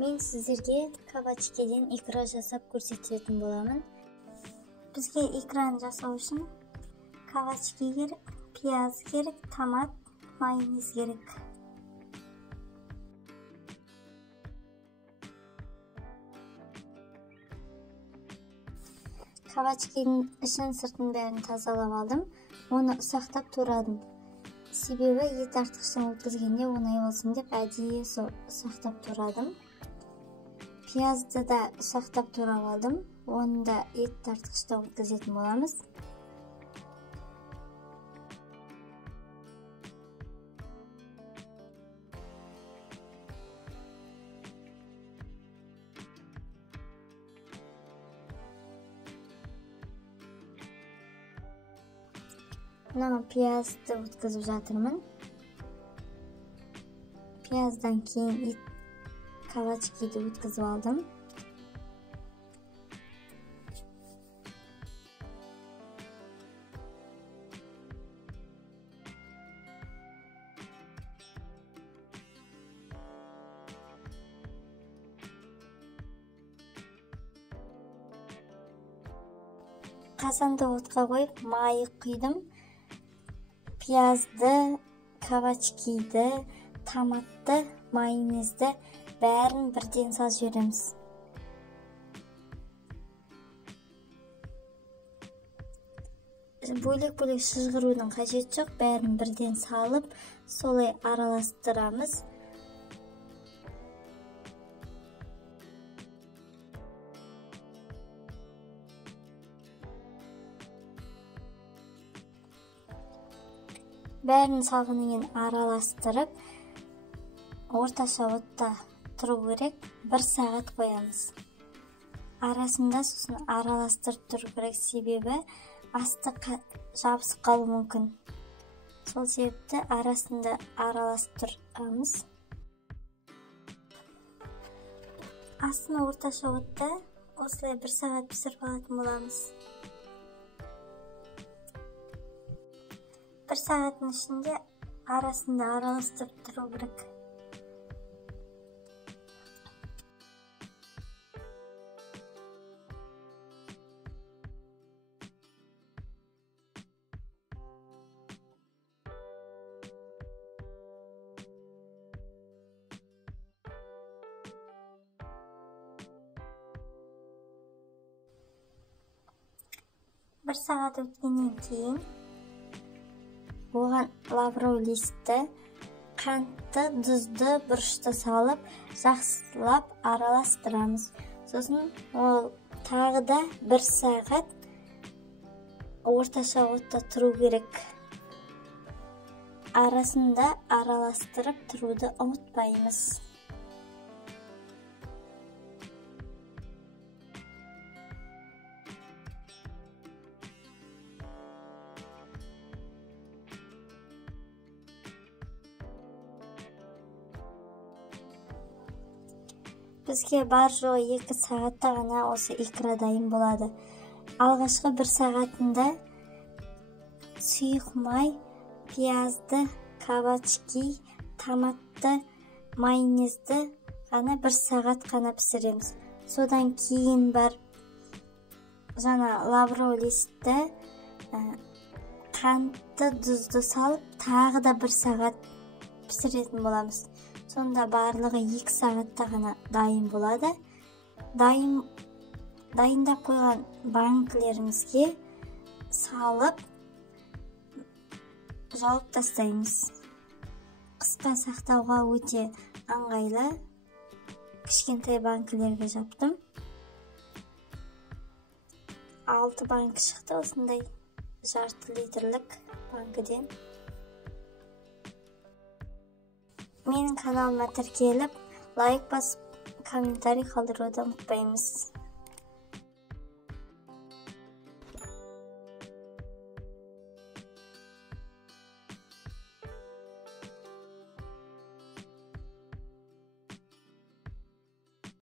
Мен сіздерге кабачкеден икра жасап көрсететін боламын. Бізге икраны жасау үшін кабачки керек, пияз керек, томат, майонез керек. Кабачкенің ішін сыртын бәрін тазалап алдым. Оны ұсақтап турадым. Себебі ет артықшыны өткізгенде оңай болсын деп әдейі ұсақтап турадым. Пиязды да ұсақтап турап алдым. Оны да ет тартқыштан өткізетін боламыз. Мына пиязды өткізіп жатырмын. Пияздан кейін кабачкиді өткізіп алдым. Қазанды отқа қойып, майы құйдым. Пиязды, кабачкиді, томатты, майонезді бәрін бірден салып жібереміз. Бөлек-бөлек шыжғырудың қажеті жоқ, бәрін бірден салып, солай араластырамыз. Бәрін салғаннан кейін араластырып, орташа отта тұру керек, 1 сағат қоямыз. Арасында сосын араластырып тұру керек, себебі асты жабысып қалуы мүмкін. Сол себепті арасында араластырамыз. Астын орташа отта осылай 1 сағат пісіріп алатын боламыз. 1 сағаттың ішінде арасында араластырып тұру керек. Bir сағат өткеннен кейін оған лавровый листті, қантты, тұзды бұрышта салып, жақсылап араластырамыз. Сосын ол тағы да 1 сағат орташа отта тұру керек. Арасында араластырып тұруды ұмытпаймыз. Бізге бар жоғы 2 сағатта ғана осы икра дайын болады. Алғашқы 1 сағатында сұйық май, пиязды, кабачки, томатты, майонезді ғана 1 сағат қана пісіреміз. Содан кейін бар жаңа лавровый листті, қантты, тұзды салып, тағы да 1 сағат пісіретін боламыз. Сонда барлығы 2 сағатта ғана дайын болады. Дайындап қойған банкілерімізге салып, жауып тастаймыз. Қысқа сақтауға өте ыңғайлы. Кішкентай банкілерге жаптым. 6 банкі шықты осындай жарты литрлік банкіден. Менің каналыма тіркеліп, лайк басып, комментарий қалдыруды ұмытпаймыз.